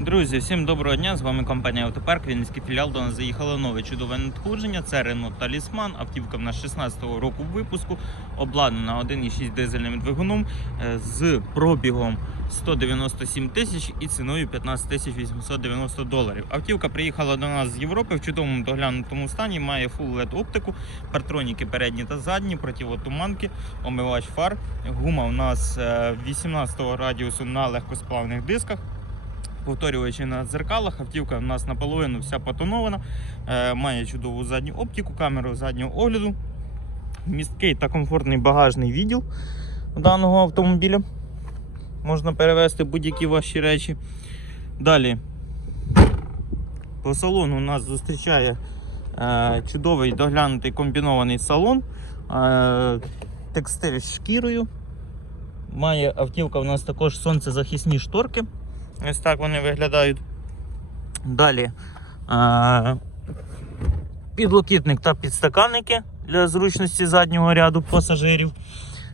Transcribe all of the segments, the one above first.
Друзі, всім доброго дня! З вами компанія Автопарк. Вінницький філіал до нас заїхало нове чудове надходження. Це Renault Talisman. Автівка в нас 16-го року випуску, обладнана 1,6 дизельним двигуном е, з пробігом 197 тисяч і ціною 15 тисяч 890 доларів. Автівка приїхала до нас з Європи в чудовому доглянутому стані. Має Full LED оптику, партроніки передні та задні, противотуманки, омивач фар. Гума у нас е, 18-го радіусу на легкосплавних дисках повторювачі на дзеркалах. Автівка у нас наполовину вся потонована, е, має чудову задню оптику, камеру заднього огляду, місткий та комфортний багажний відділ даного автомобіля. Можна перевезти будь-які ваші речі. Далі по салону у нас зустрічає е, чудовий доглянутий комбінований салон. Е, текстиль з шкірою. Має автівка у нас також сонцезахисні шторки. Ось так вони виглядають. Далі а, підлокітник та підстаканники для зручності заднього ряду пасажирів.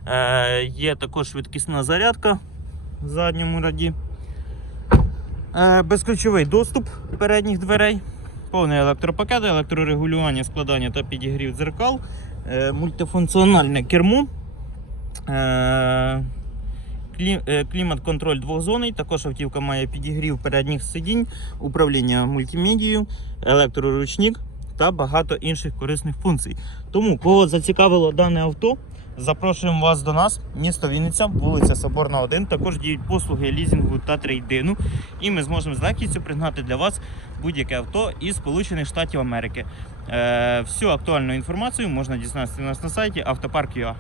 Е, є також швидкісна зарядка в задньому ряді. Е, безключовий доступ передніх дверей. Повний електропакет, електрорегулювання, складання та підігрів дзеркал, е, мультифункціональне кермо. Е, Клі- Клімат-контроль двохзонний. Також автівка має підігрів передніх сидінь, управління мультимедією, електроручник та багато інших корисних функцій. Тому, кого зацікавило дане авто, запрошуємо вас до нас, місто Вінниця, вулиця Соборна 1. Також діють послуги лізінгу та трейдину. І ми зможемо з легкістю пригнати для вас будь-яке авто із Сполучених Штатів Америки. Е, всю актуальну інформацію можна дізнатися у нас на сайті автопарк.ua.